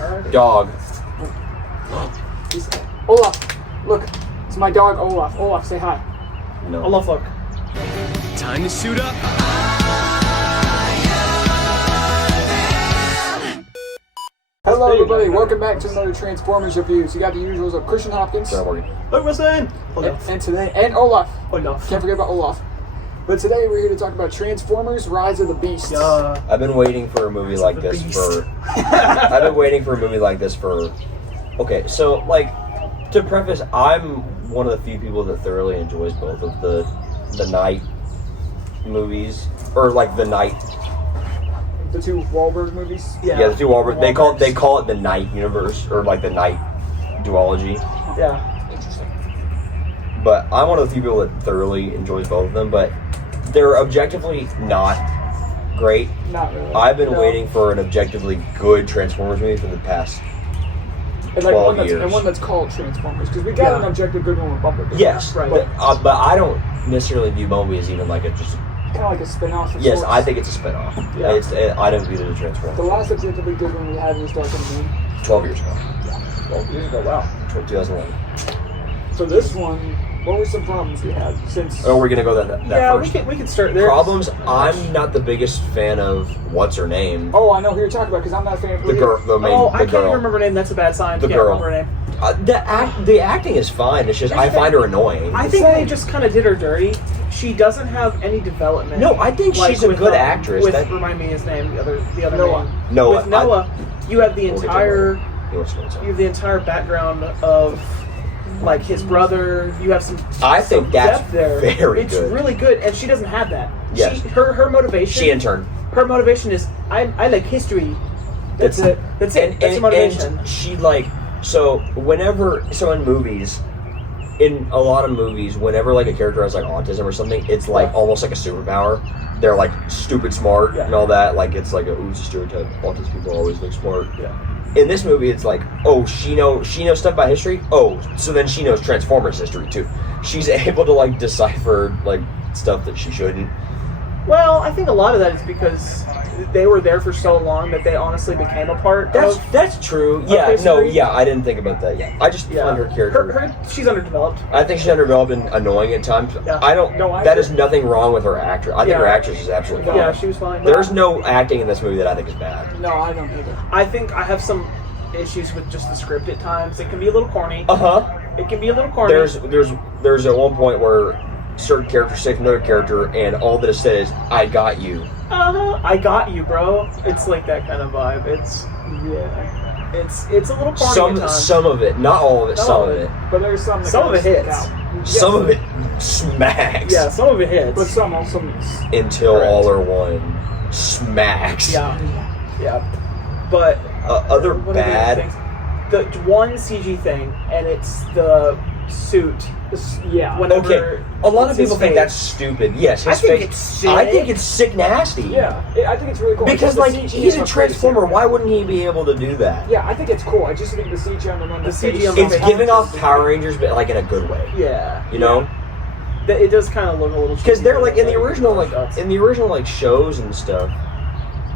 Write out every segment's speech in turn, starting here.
Dog. Olaf, look, it's my dog Olaf. Olaf, say hi. No. Olaf, look. Time to suit up. Hello everybody, welcome back to another Transformers reviews. You got the usuals of Christian Hopkins. Logan. And today, and Olaf. Can't forget about Olaf. But today we're here to talk about Transformers: Rise of the Beasts. I've been waiting for a movie like this for. I've been waiting for a movie like this for. Okay, so like, to preface, I'm one of the few people that thoroughly enjoys both of the Night movies, or like the Night. The two Wahlberg movies. Yeah, the two Wahlberg. They call it the Night universe, or like the Night duology. Yeah. Interesting. But I'm one of the few people that thoroughly enjoys both of them, but they're objectively not great. Not really. I've been waiting for an objectively good Transformers movie for the past 12 years. And one that's called Transformers, because we got an objective good one with Bumblebee. Yes, right. But I don't necessarily view Bumblebee as even like a just. Kind of like a spin-off of Yes, sorts. I think it's a spin-off. Yeah. I don't view it as a Transformers. The last objectively good one we had was Dark and Moon. 12 years ago. Yeah. 12 years ago, wow. 2011. So this one, what were some problems we had since... Oh, we're going to go that first. We can start there. Problems, I'm not the biggest fan of what's her name. Oh, I know who you're talking about, because I'm not a fan of The girl, I can't even remember her name. That's a bad sign. The Can't girl. remember her name. The acting is fine. It's just I find her annoying. I think they just kind of did her dirty. She doesn't have any development. No, I think she's a good actress. Remind me his name. The other Noah. name. Noah. With Noah, you have the entire background of like his brother. You have some. I think some that's depth there. very It's good. really good, and she doesn't have that. Yes. Her motivation. She in turn. Her motivation is I like history. That's it. That's her motivation. And she like in movies, in a lot of movies, whenever like a character has like autism or something, it's like almost like a superpower. They're like stupid smart and all that. Like it's like it's a stereotype. Autistic people always look smart. Yeah. In this movie, it's like, oh, she knows stuff about history. Oh, so then she knows Transformers history too. She's able to like decipher like stuff that she shouldn't. Well, I think a lot of that is because they were there for so long that they honestly became a part. That's true. Yeah, I didn't think about that. Yeah, I just find her character. She's underdeveloped. I think she's underdeveloped and annoying at times. Yeah. I don't. That is nothing wrong with her actress. I think her actress is absolutely fine. Yeah, she was fine. There's no acting in this movie that I think is bad. No, I don't either. I think I have some issues with just the script at times. It can be a little corny. It can be a little corny. There's at one point where certain character saves another character, and all that it says is "I got you." I got you, bro. It's like that kind of vibe. It's a little corny at times. Some of it, not all of it. Some of it. But there's some. Some of it hits. Some of it smacks. Yeah, some of it hits. But some also miss. Until all are one smacks. Yeah. But other bad. The one CG thing, and it's the suit. Okay. A lot of people think that's stupid. Yes, his face. It's sick. I think it's sick nasty. Yeah, I think it's really cool. Because like he's a Transformer, why wouldn't he be able to do that? Yeah, I think it's cool. I just think the CG on the face. It's giving off Power Rangers, but like in a good way. Yeah. You know. It does kind of look a little. Because they're like in the original shows and stuff.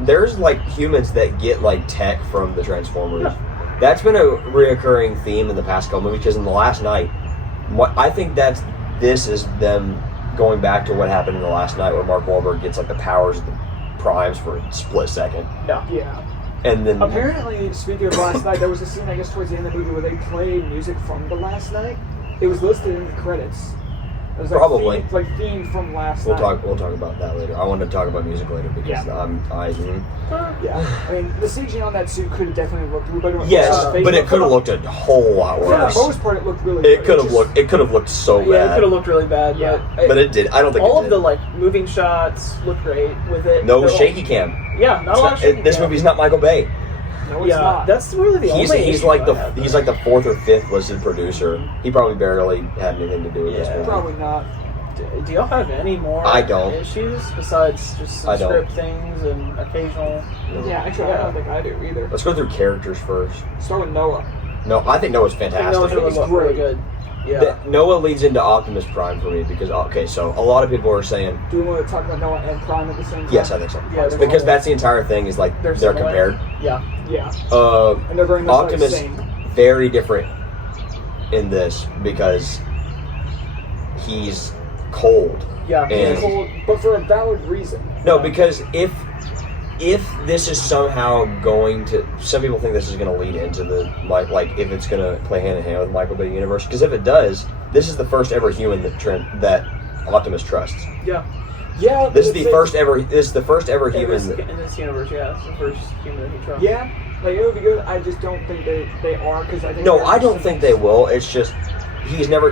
There's like humans that get like tech from the Transformers. Yeah. That's been a reoccurring theme in the past couple movies. Because in the Last Night, I think this is them going back to what happened in the Last Night, where Mark Wahlberg gets like the powers of the Primes for a split second. Yeah. And then apparently, speaking of Last Night, there was a scene I guess towards the end of the movie where they played music from the Last Night. It was listed in the credits. It was like probably themed from Last night. Night. We'll talk about that later. I wanted to talk about music later because I mean, the CG on that suit could have definitely looked better. Yes, but it could have looked a whole lot worse. For the most part, it looked really good. It could have looked so bad. Yeah, it could have looked really bad. But it did. I don't think all it did. of the like moving shots look great with it. No shaky cam. Yeah, not a lot of shaky cam. This movie's not Michael Bay. No, it's not. That's really the only. He's like the fourth or fifth listed producer. He probably barely had anything to do with this movie. Probably not. Do y'all have any more issues besides just some script things and occasional? Yeah, actually, I don't think I do either. Let's go through characters first. Start with Noah. No, I think Noah's fantastic. I think Noah's really good. Yeah. Noah leads into Optimus Prime for me because so a lot of people are saying. Do we want to talk about Noah and Prime at the same time? Yes, I think so. Yeah, because that's the entire thing is like they're compared. Yeah. And they're very much Optimus like same. very different in this because he's cold. Yeah. And- Cold, but for a valid reason. No, because if this is somehow going to, some people think this is going to lead into the like if it's going to play hand in hand with Michael Bay universe. Because if it does, this is the first ever human that Optimus trusts. Yeah. Yeah. This is the first ever. This is the first ever In human. this universe, yeah, it's the first human that he trusts. Yeah. Like, it would be good. I just don't think they are, because I think... No, I don't think they will. It's just he's never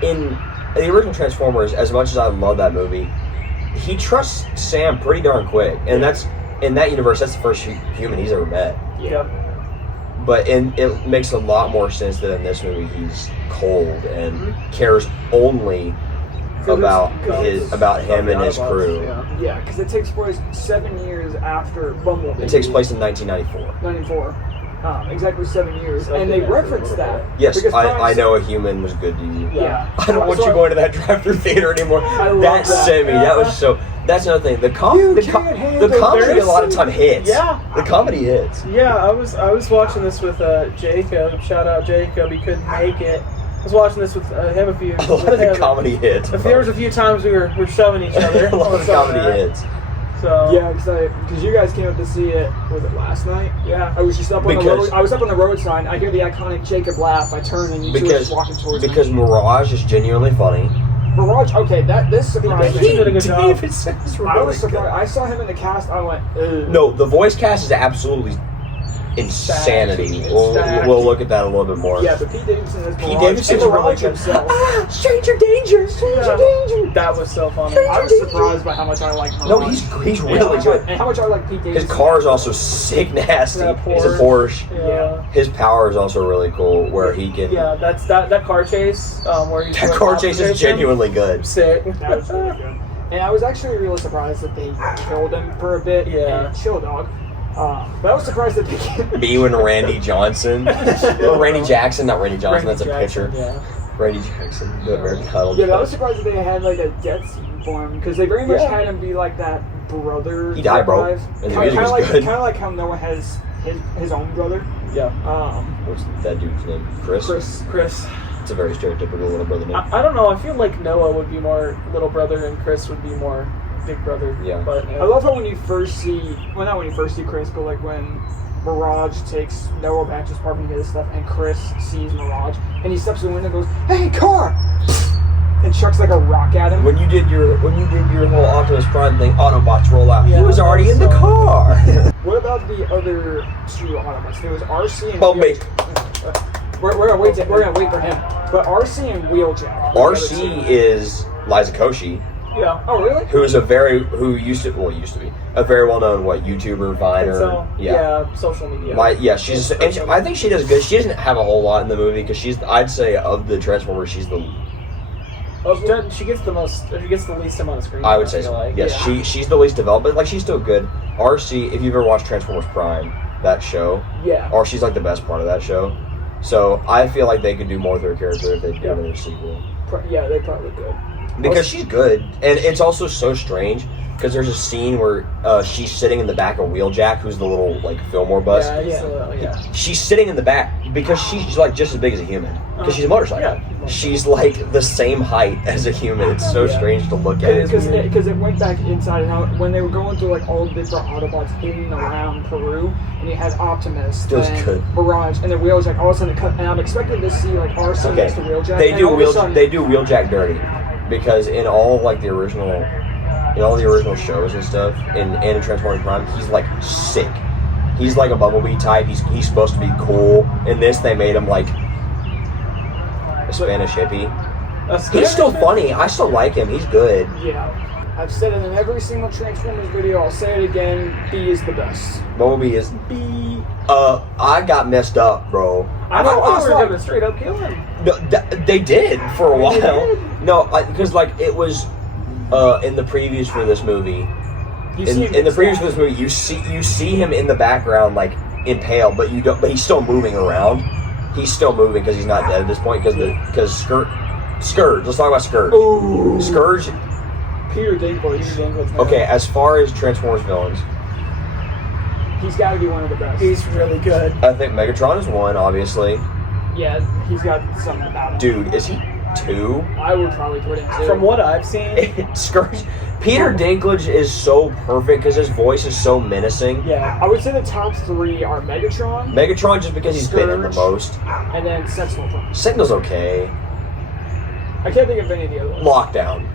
in the original Transformers. As much as I love that movie, he trusts Sam pretty darn quick, and that's in that universe. That's the first human he's ever met. Yeah. But it makes a lot more sense that in this movie he's cold and cares only about him and his crew. Yeah, because it takes place 7 years after Bumblebee. It takes place in 1994. 94. Exactly 7 years. So And they yeah, reference that. Yes, Because I know a human was good to you. Yeah. I don't want you going to that drive-through theater anymore. love That that. sent me. That was so. That's another thing. The comedy a lot of time hits. Yeah. The comedy hits. Yeah, I was watching this with Jacob. Shout out Jacob. He couldn't make it. I was watching this with him a few. A lot of the comedy hits. There was a few times we were shoving each other. A lot of the comedy hits. So Yeah, because you guys came up to see it, was it last night? yeah. I was just up on the road. I was up on the road sign. I hear the iconic Jacob laugh. I turn and you two are just walking towards Because me. Mirage is genuinely funny. Mirage, okay, this surprised He me. did a good job. David says I was surprised. I saw him in the cast. I went, ugh. No, the voice cast is absolutely insanity. Stacked. We'll look at that a little bit more. Yeah, but Pete Davidson is Pete Mirage. Davidson's and really Mirage good. himself. Stranger danger, stranger danger. That was so funny. I was surprised by how much I like Mirage. No, he's really good. And how much I like Pete Davidson. His car is also sick nasty. That It's a Porsche. Yeah. His power is also really cool, where he can. Yeah, that's that car chase where he's That car chase is genuinely good. sick. That was really good. And I was actually really surprised that they killed him for a bit. Yeah. And chill dog. But I was surprised that they killed him. Me and Randy Johnson. Well, Randy Jackson, not Randy Johnson. Randy That's a Jackson, picture. Yeah. Randy Jackson, the American Idol. Yeah, but I was surprised that they had like a death scene for him, because they very much Yeah. had him be like that brother. He died, bro. vibe. And the Kind music of was like good. how Noah has his own brother. Yeah. What's that dude's name? Chris? Chris. It's a very stereotypical little brother name. I don't know. I feel like Noah would be more little brother and Chris would be more big brother. Yeah. But I love how when you first see, well, not when you first see Chris, but like when Mirage takes Noah back to his apartment to get his stuff, and Chris sees Mirage, and he steps to the window and goes, "Hey, car!" and chucks like a rock at him. When you did your whole Optimus Prime thing, Autobots roll out. Yeah, he was already in the so- car. What about the other two Autobots? There was RC and Bumblebee. We're gonna wait for him. But RC and Wheeljack. RC is Liza Koshy, yeah. Oh really? who used to be a very well-known YouTuber, Viner. So, yeah. Social media. She's and I think she does good. She doesn't have a whole lot in the movie because I'd say of the Transformers, she's the. She gets the most. She gets the least amount of screen. I would say feel so. like. Yes, Yeah. she's the least developed, but like she's still good. RC, if you've ever watched Transformers Prime, that show, Yeah. RC's like the best part of that show. So I feel like they could do more with her character if they did Yeah. another sequel. Yeah, they probably could. Because she's good, and it's also so strange because there's a scene where she's sitting in the back of Wheeljack, who's the little like Fillmore bus. Yeah. She's sitting in the back because she's like just as big as a human because she's a motorcycle. Yeah. She's like the same height as a human. It's so Yeah. strange to look at. Because it went back inside and out when they were going through like all the different Autobots in and around Peru, and you had Optimus, It was then good. Mirage, and then Wheeljack. All of a sudden, it cut, and I'm expecting to see like RC Okay, next to Wheeljack. they and do all of a sudden- Wheeljack dirty because in all like the original shows and stuff in Transformers Prime, he's like sick. He's like a Bumblebee type. He's supposed to be cool. In this, they made him like a Spanish hippie. He's still funny. I still like him. He's good. Yeah. I've said it in every single Transformers video. I'll say it again. B is the best. Bumblebee is. I got messed up, bro. I know. I I was was like- gonna straight up kill him. No, they did for a They while. did? No, because like it was in the previews for this movie. You see him In the get previews for stabbed. this movie, you see him in the background like impaled, but you don't. But he's still moving around. He's still moving because he's not dead at this point. Because Scourge. Let's talk about Scourge. Ooh. Scourge. Peter Dinklage. Okay, as far as Transformers villains, He's got to be one of the best. He's really good. I think Megatron is one, obviously. Yeah, he's got something about him. Dude, is he 2? I would probably put him 2. From what I've seen, Scourge. Peter Dinklage is so perfect because his voice is so menacing. yeah. I would say the top 3 are Megatron, Megatron just because he's been in the Scourge. most. and then Sentinel. Signal's okay. I can't think of any of the other ones. Lockdown.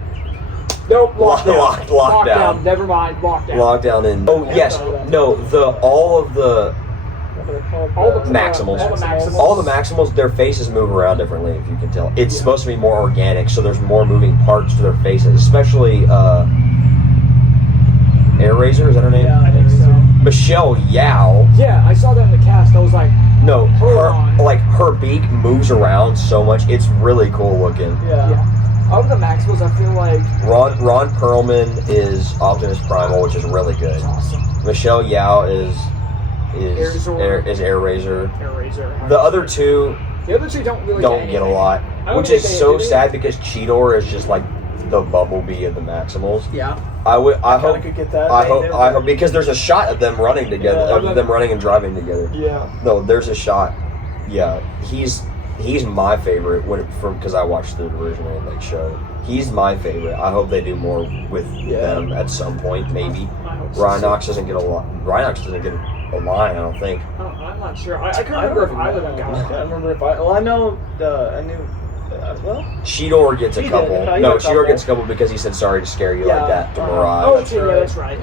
Nope, Lockdown. Lockdown. Never mind, Lockdown. Lockdown and yes, no, all the What are they called? All the Maximals. All the Maximals. all the Maximals, their faces move around differently. If you can tell, it's supposed to be more organic, so there's more moving parts to their faces, especially Air Razor. Is that her name? Yeah, I think so. Michelle Yao. Yeah, I saw that in the cast. I was like, No, Hold on. her beak moves around so much. It's really cool looking. Yeah. of the Maximals, I feel like Ron Perlman is Optimus Primal, which is really good. it's awesome. Michelle Yao is Air Razor. Air Razor. The other two The other two don't really don't get a lot, I don't which think is they so do. sad because Cheetor is just like the Bumblebee of the Maximals. Yeah. I I hope could get that. I hope because there's a shot of them running together, Yeah. of them running and driving together. Yeah. No, there's a shot. Yeah, he's my favorite because I watched the original like show. He's my favorite. I hope they do more with them at some point, maybe. I hope so. Rhinox doesn't get a lot. Rhinox doesn't get a line, I don't think. I'm not sure. I can't remember if either of them got I it. can't remember if I know I knew well Cheetor gets a He couple. did. He No, got a Cheetor couple. gets a couple because he said sorry to scare you like that to Mirage. Oh, yeah, that's right.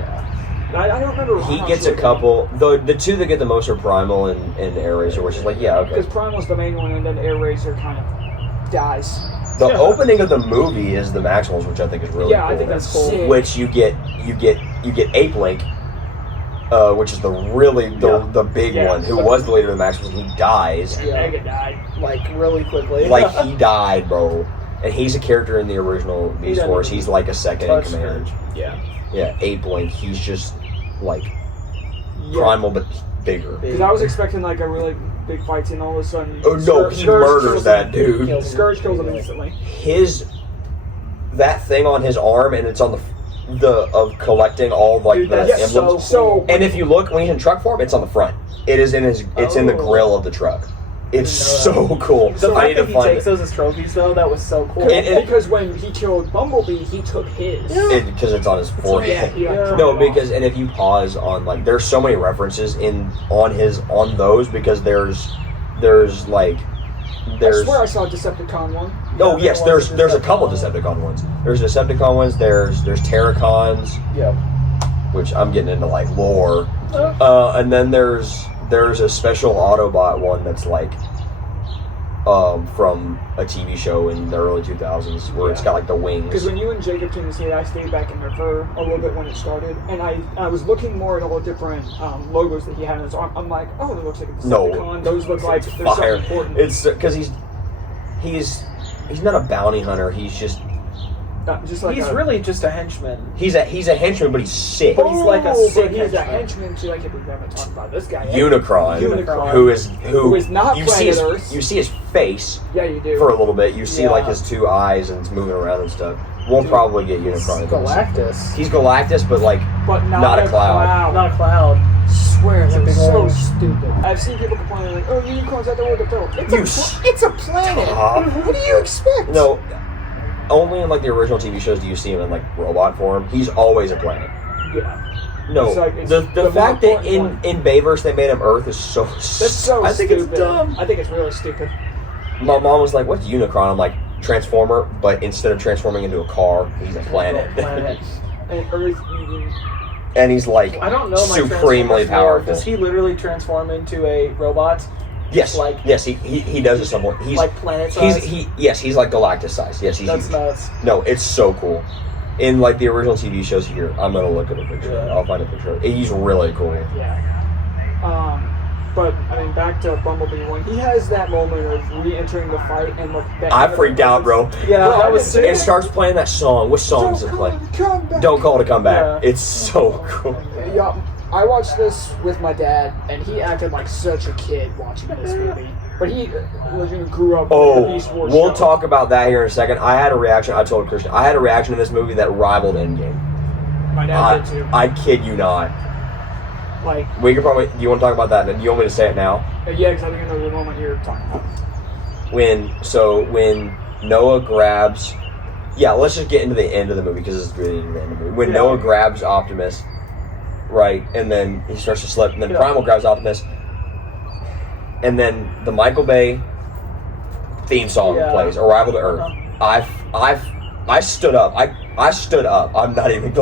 I don't remember. He gets a couple. The two that get the most are Primal and Air Razor, which is like, yeah, okay. Because Primal's the main one, and then Air Razor kind of dies. The opening of the movie is the Maximals, which I think is really Yeah, cool. I think that's cool. Sick. Which you get Ape Link, which is the big Yeah. one, who was the leader of the Maximals. He dies, Mega died. like really quickly. like he died, bro. And he's a character in the original Beast doesn't Wars. He's like a second in touch command. Yeah. Yeah, Ape Link. He's just like Yeah. Primal but bigger. Because I was expecting like a really big fight scene, all of a sudden. Oh no, he murders kills that him. dude. Scourge kills him instantly. That thing on his arm, and it's on the of collecting all like Dude, the that's emblems. so And if you look when he's in truck form, it's on the front. It is in his. It's in the Oh. grill of the truck. It's Didn't know so cool. the I need fact to that he find takes it those as trophies though, that was so cool. Because when he killed Bumblebee, he took his. because it's on his forehead. he, like, Yeah. turned No, it off. because and if you pause on like, there's so many references on those because there's I swear I saw a Decepticon one. oh Yeah, yes, there was there's a a couple Decepticon ones. There's Decepticon ones. There's Terracons, Yep. which I'm getting into like lore. And then there's a special Autobot one that's like from a TV show in the early 2000s where it's got like the wings. Because when you and Jacob came to see it, I stayed back in there for a little bit when it started, and I was looking more at all the different logos that he had on his arm. I'm like, oh, it looks like a Decepticon. Those look like they're so Fire. important. It's because he's not a bounty hunter. He's just just like He's a, just a henchman. he's a henchman, but he's sick. But he's like a Oh, sick but he's a henchman. henchman. See, like if we haven't talked about this guy yet. Unicron, who is not you planet see his Earth. you see his face Yeah, you do. for a little bit. You see like Yeah. his two eyes and it's moving around and stuff. We'll probably get Unicron. Galactus. He's Galactus, but like but not a cloud. Not a cloud. Swear, It's a that's big so orange. stupid. I've seen people complaining like, "Oh, unicorns out there with the pill." It's a planet. Stop. What do you expect? No, only in like the original TV shows do you see him in like robot form. He's always a planet. Yeah. No, It's like- it's the the fact that more in important Bayverse they made him Earth is so. That's so I think stupid. it's dumb. I think it's really stupid. My mom was like, "What's Unicron?" I'm like, "Transformer," but instead of transforming into a car, he's a planet. And Earth eating. And he's like I don't know my supremely Transformers lore. powerful. Does he literally transform into a robot? Yes, like- yes, he does at some point. He's Like planet he's size? he's like Galactus size. Yes, he's That's huge. nuts. No, it's so cool. In like the original TV shows here, I'm gonna look at a picture. Yeah. I'll find a picture. He's really cool. Yeah. But I mean, back to Bumblebee when he has that moment of re-entering the fight and look. I freaked out, bro. Yeah, Bro, that I was didn't sick. It starts playing that song. What song does it play? Come back. Don't Call It a Comeback. Yeah. It's so cool. Yeah, I watched this with my dad, and he acted like such a kid watching this movie. But he grew up with the Oh, Beast Wars we'll show. talk about that here in a second. I had a reaction. I told Christian I had a reaction to this movie that rivaled Endgame. My dad did too. I kid you not. Like, We could probably. Do you want to talk about that? Do you want me to say it now? yeah, because I think I know the moment you're talking about. When Noah grabs. Yeah, let's just get into the end of the movie because it's really the end of the movie. When Yeah. Noah grabs Optimus, right, and then he starts to slip, and then Primal grabs Optimus, and then the Michael Bay theme song plays, "Arrival to Earth." I stood up. I stood up. I'm not even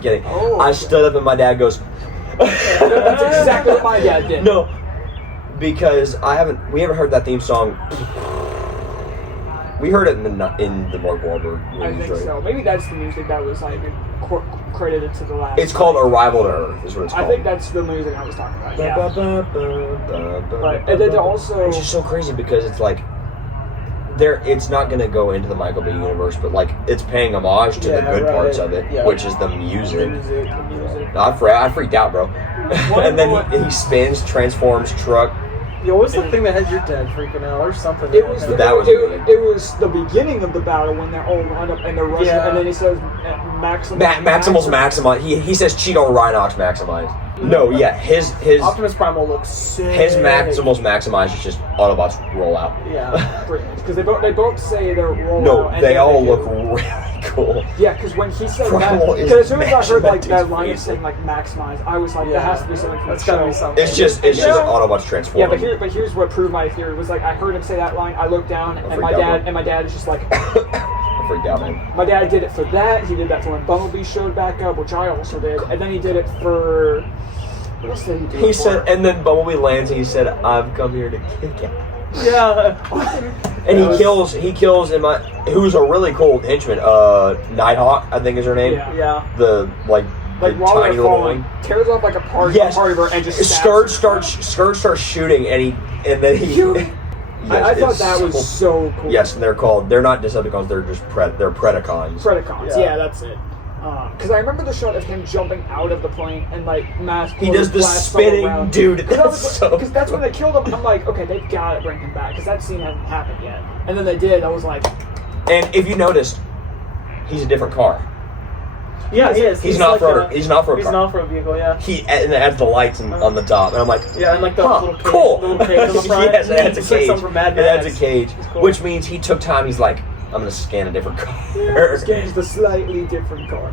kidding. Oh, I stood up, and my dad goes. That's exactly what my dad did. No, because we haven't heard that theme song. We heard it in the Mark Wahlberg movies, I think right? so. Maybe that's the music that was like credited to the last. It's called "Arrival to Earth." Is what it's called. I think that's the music I was talking about. Yeah. But And then also, it's just so crazy because it's like it's not going to go into the Michael Bay universe, but like it's paying homage to the good parts of it, which is the music. the music. I freaked out, bro. And then he spins, transforms, truck. Yo, what's the thing that had your dad freaking out or something? It was That was weird. it was the beginning of the battle when they're all lined up and they're rushing, and then he says Maximal's maximize. He says Chico Rhinox maximize. No, yeah, his Optimus Primal looks sick. his Maximal's maximize is just Autobots roll out. Yeah. because they both say they're rolling No, out. and they then all do. look really cool. Yeah, because when he said Primal that, is because as soon as I heard like mashing that that line of dude's saying like maximize, I was like, Yeah. that has to be something from That's the gotta show. be something. It's just Autobots transforming. Yeah, but here's what proved my theory was like I heard him say that line, I looked down, and freaked out, my dad is just like, I freaked out, man. my dad did it for that. He did that for when Bumblebee showed back up, which I also did, and then he did it for. What else did he do? He said, and then Bumblebee lands, and he said, "I've come here to kick it." Yeah. And he kills who's a really cool henchman, Nighthawk, I think is her name. Yeah. Yeah. The Like the while tiny they're little falling, one. tears off like a party bird and just Scourge stabs him. starts shooting, and then he. Dude, I Yes, thought it's that was so cool. Yes, and they're not Decepticons. They're just they're Predacons. Predacons. Yeah. Yeah, that's it. Because I remember the shot of him jumping out of the plane and like mass. He does the spinning, dude. Because that's when they killed him. I'm like, okay, they've got to bring him back because that scene hasn't happened yet. And then they did. I was like, And if you noticed, he's a different car. Yeah, he is. He's an like off-road. He's an off-road He's car. an off-road vehicle, yeah. And it adds the lights on the top, and I'm like, Yeah, and like the huh, little cage, cool. little cage on the front. Yes, it adds a It's like cage. something from Mad It adds Max. a cage, It's cool. which means he took time. He's like, I'm gonna scan a different car. this game's the slightly different car.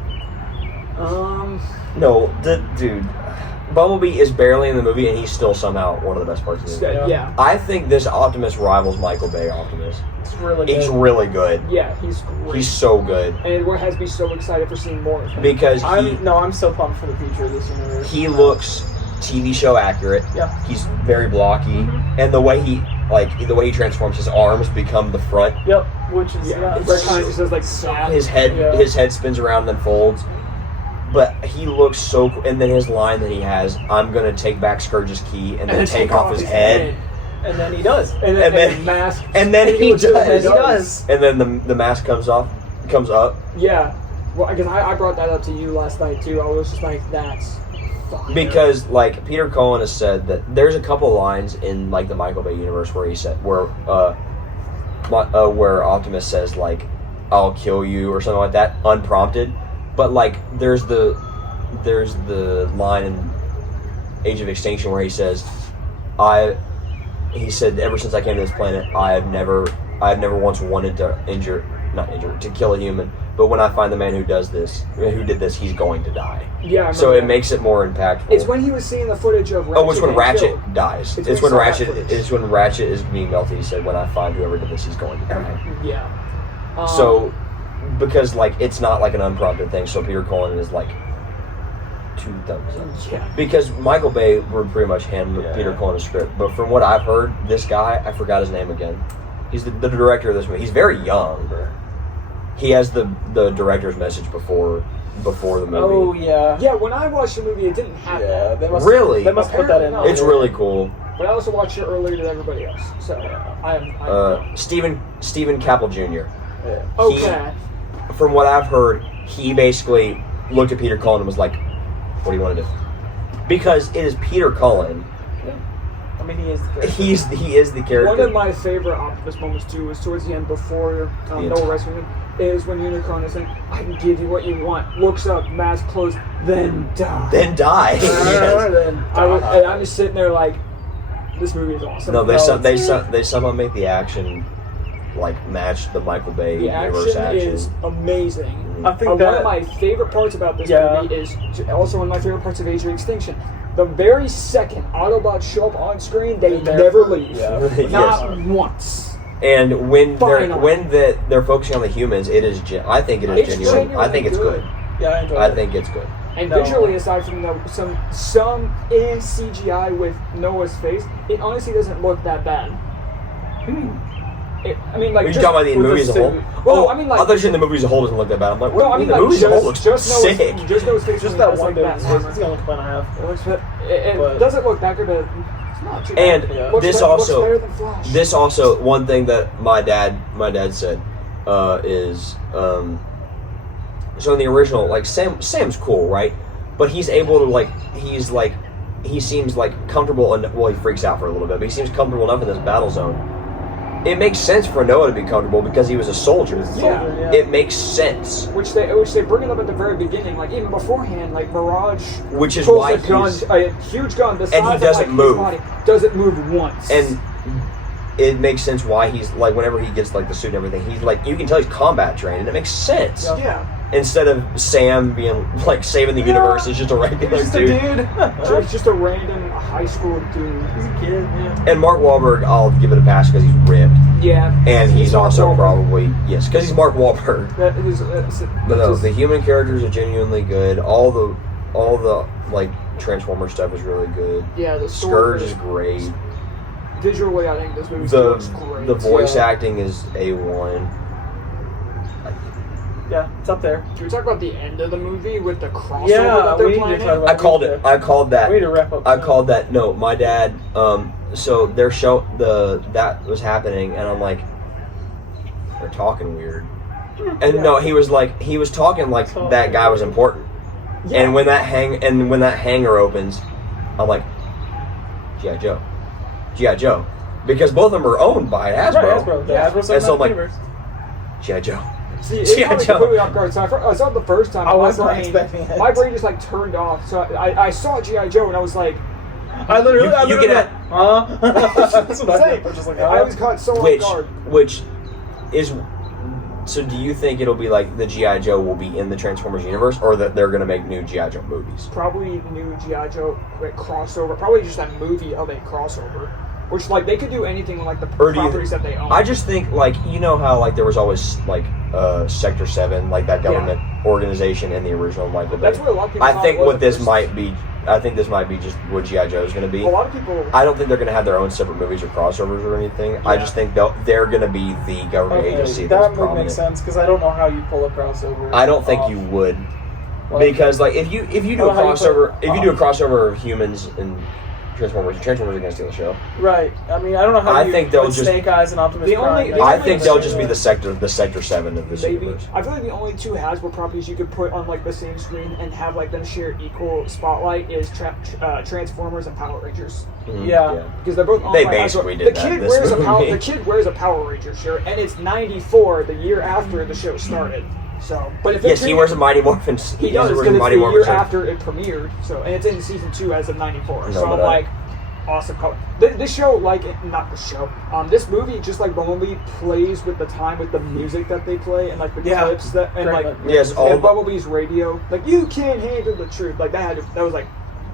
No, dude, Bumblebee is barely in the movie, and he's still somehow one of the best parts of the movie. Yeah. I think this Optimus rivals Michael Bay Optimus. It's really good. He's really good. Yeah, he's great. He's so good and it has me so excited for seeing more of him. because I'm so pumped for the future of this universe. he looks TV show accurate. Yeah. He's very blocky, and the way he transforms, his arms become the front. Yep, which is Brett kind of just does like snap. His head spins around and then folds. But he looks so cool. And then his line that he has, I'm going to take back Scourge's key and then take off his head. And then he does. And then the mask. And then he does. does. And then the mask comes up. Yeah. Well, because I brought that up to you last night too. I was just like, that's fire. Because like Peter Cullen has said that there's a couple lines in like the Michael Bay universe where he said where Optimus says like, I'll kill you or something like that, unprompted. But like there's the line in Age of Extinction where he says, he said ever since I came to this planet I have never once wanted to to kill a human, but when I find the man who did this, he's going to die. Yeah. So it makes it more impactful. It's when he was seeing the footage of Ratchet. it's when Ratchet dies. It's It's when when he saw that Ratchet. footage. It's when Ratchet is being melted. He said, "When I find whoever did this, he's going to die." Yeah. So, because like it's not like an unprompted thing, so Peter Cullen is like 2 thumbs up. Yeah. Because Michael Bay would pretty much hand Peter Cullen a script, but from what I've heard, this guy, I forgot his name again. He's the director of this movie. He's very young. He has the director's message before the movie. Oh yeah. Yeah. When I watched the movie, it didn't have that. They must Really? They must put that in. Apparently It's really cool. But I also watched it earlier than everybody else. So I Stephen Caple Jr. Yeah. okay. From what I've heard, he basically looked at Peter Cullen and was like, "What do you want to do?" Because it is Peter Cullen mean, he is the character. He is the character. One of my favorite Optimus moments too was towards the end before Noah rescuing him. Is when Unicron is saying, "I can give you what you want." Looks up, mask closed, then die. Then die. Yes. I'm just sitting there like, this movie is awesome. No, they somehow make the action like match the Michael Bay The universe action action. is amazing. I think one that of my favorite parts about this Yeah. movie is also one of my favorite parts of Age of Extinction. The very second Autobots show up on screen, they never leave. Yeah. Not once. And when Finally. they're focusing on the humans, it is. I think it is It's genuine. I think it's good. Yeah, I enjoyed I it. think it's good. And No. visually, aside from some in CGI with Noah's face, it honestly doesn't look that bad. I mean, like, Are you talking about the movie as a whole? Well, I mean, like, I thought you said the movie as a whole doesn't look that bad. I'm like, no, what? I mean, The like, movie as a whole looks just sick. Noah's face. Just when that he one has, bit. like, that It's the only point I have. It looks bit. It But- doesn't look that good, but it's not too And bad. Yeah. Looks this better- looks also, better than Flash. this also, one thing that my dad said is, so in the original, like Sam's cool, right? But he's able to he seems like comfortable and well, he freaks out for a little bit, but he seems comfortable enough in this battle zone. It makes sense for Noah to be comfortable because he was a soldier. Yeah. It makes sense. Which they bring it up at the very beginning, like even beforehand, like Mirage, Which is pulls why a gun, he's- a huge gun, the size and he doesn't of, like, move. his body, doesn't move once. And it makes sense why he's like whenever he gets like the suit and everything, he's like you can tell he's combat trained, and it makes sense. yeah, Instead of Sam being like saving the universe, it's just a regular He's just a dude. dude. it's just a random high school dude. He's a kid, yeah. And Mark Wahlberg, I'll give it a pass because he's ripped, Yeah, and he's Mark also Wahlberg. probably because he's Mark Wahlberg. That is, But no, the human characters are genuinely good. All the like Transformer stuff is really good. yeah, the Scourge story is great. visually. I think this movie looks great. The voice Yeah. acting is A1. Yeah, it's up there. Can we talk about the end of the movie with the crossover Yeah, that they're we need to planning? talk about- I called it. I called that. We need to wrap up. I called that. No, my dad. So their show that was happening, and I'm like, they're talking weird. And no, he was talking like that guy was important. Yeah. And when that hangar opens, I'm like, G.I. Joe, because both of them are owned by Hasbro. Right, Hasbro. The Yeah. Hasbro And so I'm Cinematic like, Universe. G.I. Joe. See, it G.I. caught me Joe. completely off guard. So I saw it the first time. I and was not expecting it. My brain just like turned off. So I saw G.I. Joe and I was like, I literally, You can went, huh? That's what I same. did. Just like, I was caught so Which off guard. is. So do you think it'll be like the G.I. Joe will be in the Transformers universe, or that they're going to make new G.I. Joe movies? Probably new G.I. Joe like crossover. Probably just a movie of a crossover. Which like they could do anything with like the Or do you- properties that they own. I just think like you know how like there was always like Sector 7, like that government organization in the original Michael Bay. That's what a lot of people I thought think it was what at this first. might be. I think this might be just what G.I. Joe is going to be. A lot of people. I don't think they're going to have their own separate movies or crossovers or anything. I just think they're going to be the government agency Okay, that's that would prominent. make sense because I don't know how you pull a crossover. I don't think off. you would, Well, because like if you do a I don't know how you crossover, put- if you do a crossover of humans and Transformers are going to steal the show. Right. I mean, I don't know how I you think they'll put just- Snake Eyes and Optimus The Prime. only- next I to think each they'll other. just be the Sector 7 of this Maybe. universe. I feel like the only two Hasbro properties you could put on like the same screen and have like them share equal spotlight is Transformers and Power Rangers. Mhm. Yeah. Because they're both owned They by basically Hasbro. did the that kid this wears movie. the kid wears a Power Ranger shirt, and it's '94, the year after the show started. So, but if Yes, it's he wears a Mighty Morphin. he does wears because a it's Mighty the Morphin year shirt. after it premiered. So, and it's in season 2 as of '94. No, So I'm but, like, awesome color. This show, like, not the show. This movie, just like Bumblebee, plays with the time with the music that they play and like the Yeah. clips that and Great. like Yes, all and the- Bumblebee's radio. Like, you can't handle the truth. Like that was like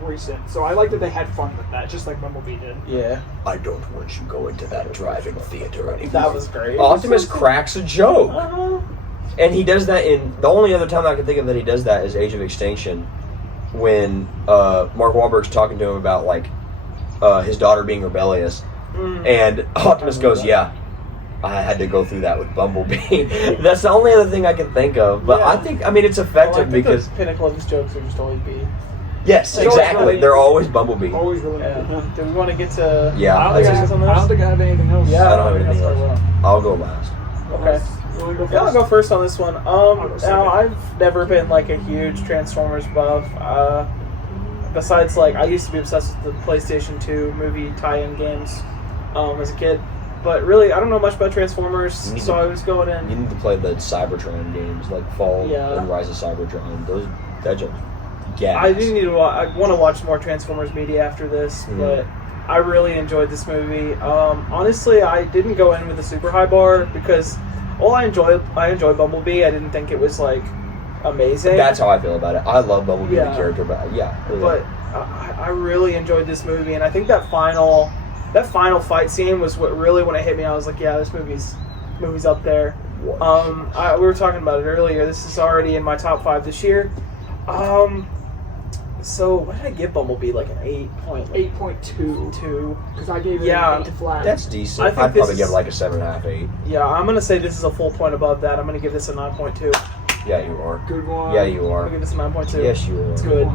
recent. So I like that they had fun with that, just like Bumblebee did. Yeah. I don't want you going to that drive-in theater anymore. That was great. Optimus cracks a joke. Uh-huh. And he does that in the only other time I can think of that he does that is Age of Extinction, when Mark Wahlberg's talking to him about like his daughter being rebellious, and Optimus goes, "Yeah, I had to go through that with Bumblebee." That's the only other thing I can think of. But Yeah. I mean, it's Well, I effective think because the pinnacle of his jokes would just always be. yes, It's always exactly. really- They're always Bumblebee. Always really Yeah. good. Do we want to get to? Yeah, I don't, that's think I, it. have, I don't think I have anything else. Yeah, I don't have think anything that's else. what I'll go last. I will. Okay. You want to go Yeah, I'll first? go first on this one. go second. Now I've never been like a huge Transformers buff. besides, like, I used to be obsessed with the PlayStation 2 movie tie-in games as a kid. But really, I don't know much about Transformers, so I was going in. You need to play the Cybertron games, like Fall and Rise of Cybertron. That just gas. I do need to. I want to watch more Transformers media after this, but I really enjoyed this movie. Honestly, I didn't go in with a super high bar because I enjoy Bumblebee. I didn't think it was like amazing. That's how I feel about it. I love Bumblebee the character, but But I really enjoyed this movie, and I think that final fight scene was what really, when it hit me, I was like, yeah, this movie's up there. We were talking about it earlier. This is already in my top 5 this year. So what did I give Bumblebee? Like an 8.2. Because I gave it an 8 flat. That's decent. I'd probably give it like a 7.5, 8. Yeah, I'm gonna say this is a full point above that. I'm gonna give this a 9.2. Yeah, you are. Good one. Yeah, you are. I'm gonna give this a 9.2. Yes, you are. It's good.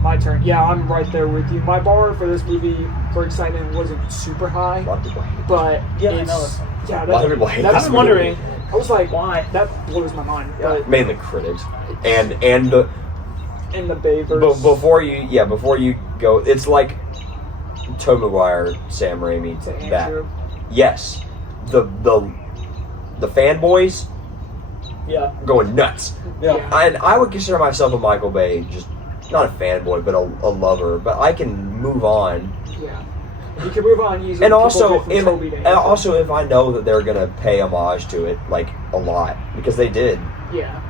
My turn. Yeah, I'm right there with you. My bar for this movie for excitement wasn't super high, A lot of people hate it. but Yeah, it's, I know this. yeah, A lot of people hate that this was movie. wondering. I was like, Why? That blows my mind. But Mainly critics. And the in the Bayverse. before you go, it's like Tobey Maguire, Sam Raimi, that. Yes, the fanboys going nuts. Yeah. And I would consider myself a Michael Bay, just not a fanboy, but a lover. But I can move on. Yeah, you can move on easily. And also, if if I know that they're gonna pay homage to it, like a lot, because they did. Yeah.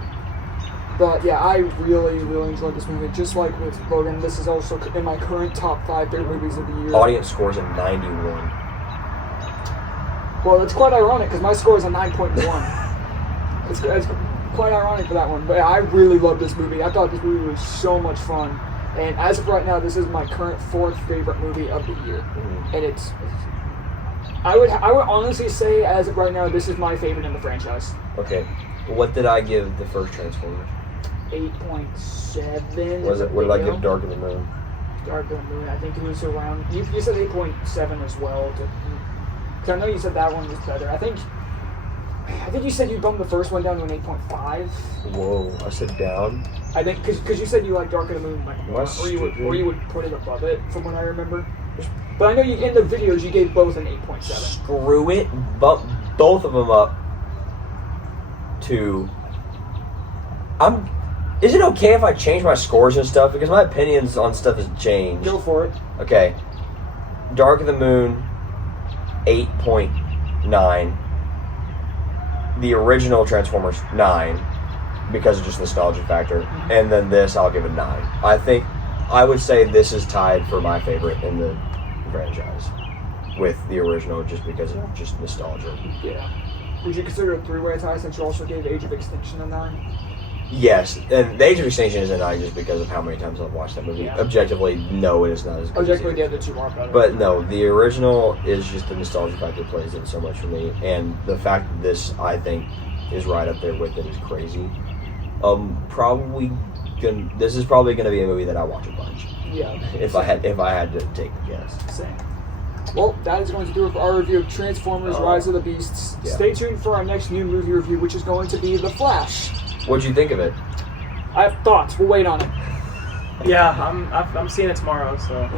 But yeah, I really, really enjoyed this movie. Just like with Logan, this is also in my current top 5 favorite movies of the year. Audience scores a 91. Well, it's quite ironic because my score is a 9.1. it's quite ironic for that one. But yeah, I really love this movie. I thought this movie was so much fun. And as of right now, this is my current 4th favorite movie of the year. And it's... I would honestly say, as of right now, this is my favorite in the franchise. Okay. What did I give the first Transformers? 8.7. What did I give Dark of the Moon? Dark of the Moon, I think it was around... You said 8.7 as well. Because I know you said that one was better. I think you said you bumped the first one down to an 8.5. Whoa, I said down. I think because you said you like Dark of the Moon like more, That's or you stupid. would put it above it from what I remember. But I know in the videos you gave both an 8.7. Screw it. Bump both of them up to... Is it okay if I change my scores and stuff? Because my opinions on stuff has changed. Go for it. Okay. Dark of the Moon, 8.9. The original Transformers, 9. Because of just nostalgia factor. And then this, I'll give it 9. I would say this is tied for my favorite in the franchise. With the original, just because of just nostalgia. Yeah. Would you consider a 3-way tie since you also gave Age of Extinction a 9? Yes, and the Age of Extinction is a 9 just because of how many times I've watched that movie. Yeah. Objectively, no, it is not as good. Objectively, the other 2 are better. But no, the original is just the nostalgia factor plays in so much for me, and the fact that this, I think, is right up there with it is crazy. This is probably gonna be a movie that I watch a bunch. Yeah. If I had to take a guess. Same. Well, that is going to do it for our review of Transformers: Rise of the Beasts. Yeah. Stay tuned for our next new movie review, which is going to be The Flash. What'd you think of it? I have thoughts. We'll wait on it. Yeah, I'm seeing it tomorrow, so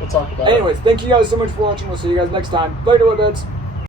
we'll talk about it. Anyways, thank you guys so much for watching. We'll see you guys next time. Later, Webheads.